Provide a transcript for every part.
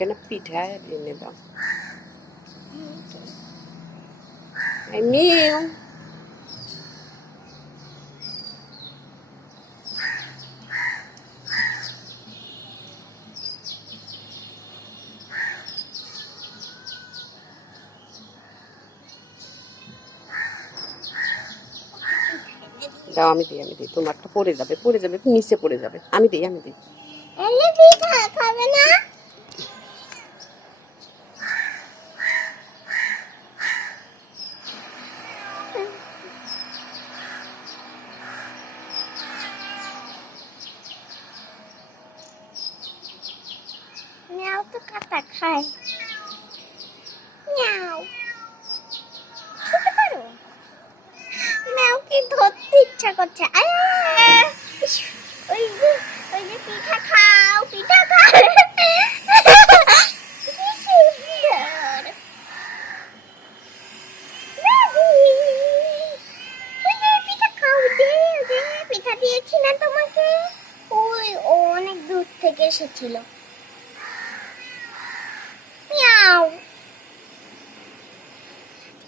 আমাকে না পিঠা এনে দাও। এমনিও দাও, আমি দিই তোমারটা পড়ে যাবে নিচে পড়ে যাবে। আমি দিই খাবে না? মিয়াও তো কাটা খায়। মিয়াও খেতে পারো? মিয়াও কি ধরতে ইচ্ছা করছে। ওই যে পিঠা খাও, পিঠা খাও। পিঠা দিয়েছি না তোমাকে? ওই ও অনেক দূর থেকে এসেছিল। মিয়াও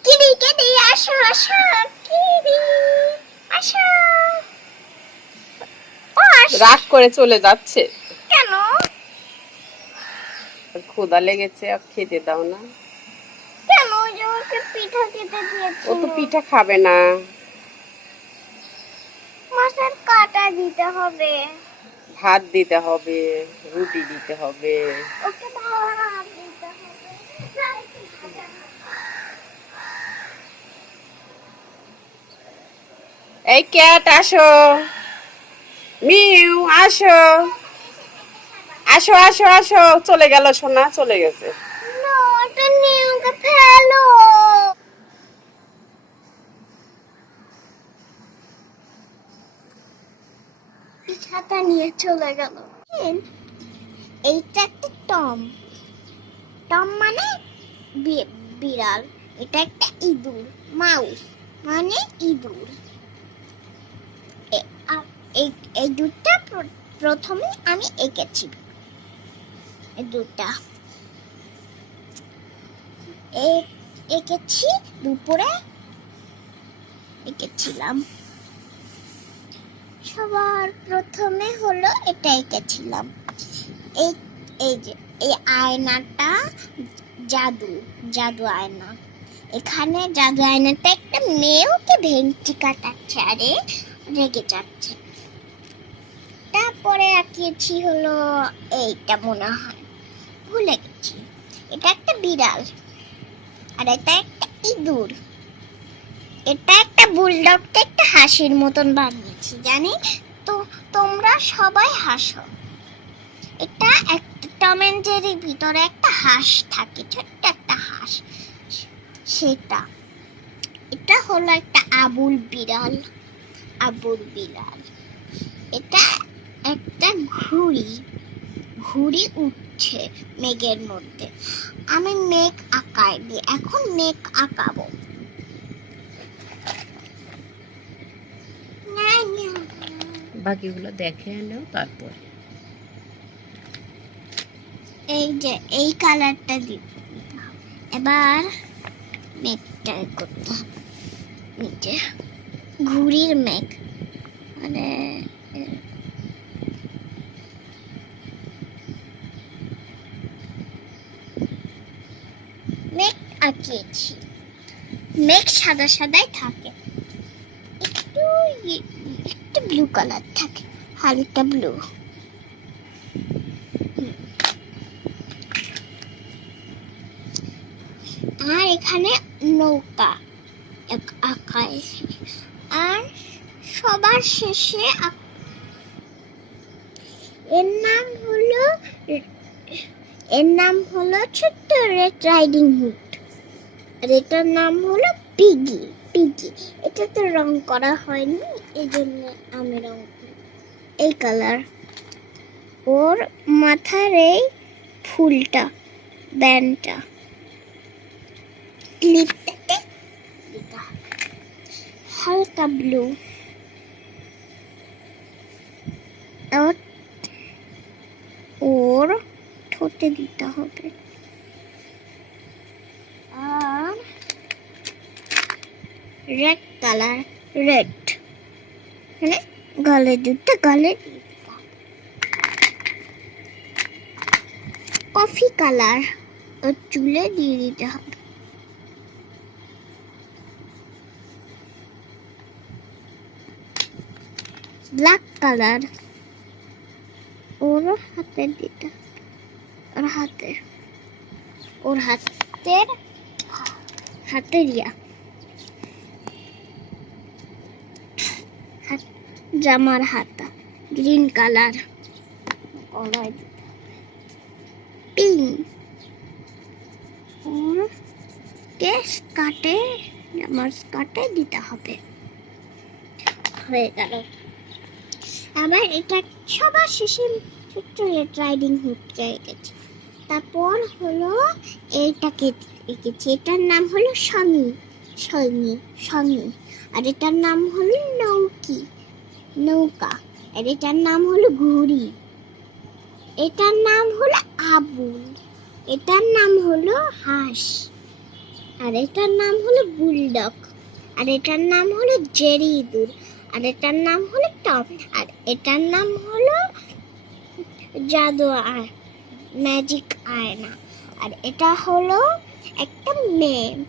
কিরি কিরি আসো আসো, কিরি আসো। রাগ করে চলে যাচ্ছে কেন? ক্ষুধা লেগেছে, আর খেতে দাও না কেন? ওকে পিঠা খেতে দিয়েছি। ও তো পিঠা খাবে না। মাছের কাটা দিতে হবে, ভাত দিতে হবে, রুটি দিতে হবে। ওকে ভাত দিতে হবে। এই ক্যাট আসো, মিউ আসো আসো আসো আসো। চলে গেল সোনা, চলে গেছে। না, ওটা নিয়ে ওকে ফেলো। পিঠাটা নিয়ে চলে গেল। এইটা একটা টম। টম মানে বিড়াল। এটা একটা ইঁদুর, মাউস মানে ইঁদুর। এই দুটা প্রথমে আমি এঁকেছি। এই দুটা এঁকেছি, দুপুরে এঁকেছিলাম। সবার প্রথমে হলো এটা এঁকেছিলাম। এই যে এই আয়নাটা জাদু আয়না। এখানে জাদু আয়নাটা একটা মেয়েকে ভেঙচি কাটাচ্ছে, আরে রেগে যাচ্ছে। তারপরে আঁকিয়েছি হলো এইটা, মনে হয় ভুলে গেছি। এটা একটা বিড়াল, আর এটা একটা ইঁদুর। এটা একটা বুলডগকে একটা হাসির মতন বানিয়েছি, জানি তো তোমরা সবাই হাসো। এটা একটা টম এন্ড জেরির ভিতরে একটা হাঁস থাকে, ছোট্ট একটা হাঁস, সেটা। এটা হলো একটা আবুল বিড়াল। এটা একটা ঘুড়ি উঠছে মেঘের মধ্যে। আমি মেঘ আঁকাই দিই, এখন মেঘ আঁকাবো। বাকিগুলো দেখে নাও তারপর। এই যে এই কালারটা দিতে হবে। এবার মেঘটা করতে হবে, নিচে ঘুড়ির মেঘ, মানে মেঘ আঁকিয়েছি। মেঘ সাদা সাদাই থাকে, একটু ব্লু কালার থাকে, হালকা ব্লু। আর এখানে নৌকা আঁকায়। আর সবার শেষে এর নাম হলো ছোট্ট রেড রাইডিং হুড। আর এটার নাম হলো পিগি। এটা তো রং করা হয়নি, এই জন্য আমি রং করি। এই কালার। ওর মাথার এই ফুলটা, ব্যান্ডটা, ক্লিপটাতে দিতে হবে হালকা ব্লু। ওর ঠোঁট হাতে দিতে হবে। আর রেড কালার, রেড গলে দুটো গলে দিয়ে দিতে হবে। কফি কালার ওর চুলে দিয়ে দিতে হবে। ব্ল্যাক কালার ওর হাতে দিতে হবে। ওর হাতের জামার হাতা গ্রিন কালার গলায় দিতে হবে। পিঙ্ক ওর জামার স্কার্টে দিতে হবে। হয়ে গেল। আবার এটা সবার শেষে ছোট্ট রেড রাইডিং হুডকে এঁকেছি। তারপর হলো এইটাকে এঁকেছি, এটার নাম হলো সঙ্গী। আর এটার নাম হলো নৌকা। আর এটার নাম হলো ঘুড়ি। এটার নাম হলো আবুল। এটার নাম হলো হাঁস। আর এটার নাম হলো বুলডগ। আর এটার নাম হলো জেরি ইঁদুর। আর এটার নাম হলো টম। আর এটার নাম হলো জাদু ম্যাজিক আয়না। আর এটা হলো একটা মেয়ে।